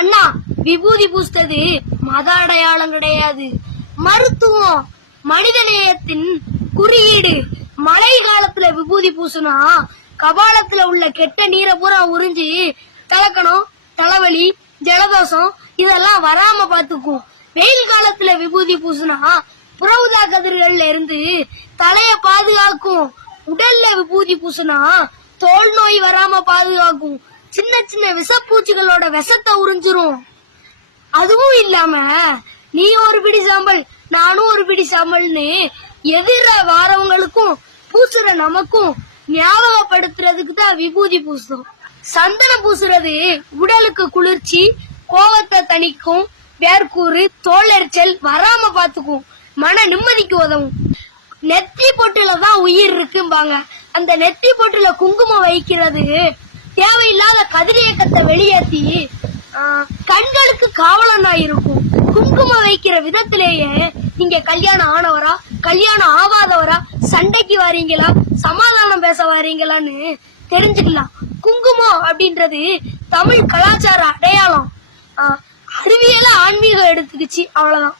அண்ணா, விபூதி பூசுறது மத அடையாளம் கிடையாது, மருத்துவம், மனித நேயத்தின் குறியீடு. மழை காலத்துல விபூதி பூசுனா கபாலத்துல உள்ள கெட்ட நீரை பூரா உறிஞ்சி கலக்கணும், தலைவலி, ஜலதோஷம் இதெல்லாம் வராம பாத்துக்கும். வெயில் காலத்துல விபூதி பூசுனா புறவுதா கதிர்கள்ல இருந்து தலைய பாதுகாக்கும். உடல்ல விபூதி பூசுனா தோல் நோய் வராம பாதுகாக்கும். சின்ன சின்ன விஷப்பூச்சிகளோட விஷத்தை உறிஞ்சிரும். அதுவும் இல்லாம நீ ஒரு பிடி சாம்பல், நானும் ஒரு பிடி சாம்பல்னு எதிர வாரவங்களுக்கும் பூசுற நமக்கும் ஞாபகப்படுத்துறதுக்கு தான் விபூதி பூசும். சந்தனம் பூசுறது உடலுக்கு குளிர்ச்சி, கோவத்தை தணிக்கும், வேர்க்கூறு, தோல் எரிச்சல் வராம பாத்துக்கும், மன நிம்மதிக்கு உதவும். நெத்தி பொட்டுலதான் உயிர் இருக்கும்பாங்க. அந்த நெத்தி பொட்டுல குங்குமம் வைக்கிறது தேவையில்லாத கதிரியக்கத்தை வெளியேற்றி கண்களுக்கு காவலனா இருக்கும். குங்குமம் வைக்கிற விதத்திலேயே நீங்க கல்யாணம் ஆனவரா, கல்யாணம் ஆகாதவரா, சண்டைக்கு வாரீங்களா, சமாதானம் பேச வாரீங்களான்னு தெரிஞ்சுக்கலாம். குங்குமம் அப்படின்றது தமிழ் கலாச்சார அடையாளம். அறிவியல ஆன்மீகம் எடுத்துக்கிச்சு, அவ்வளவுதான்.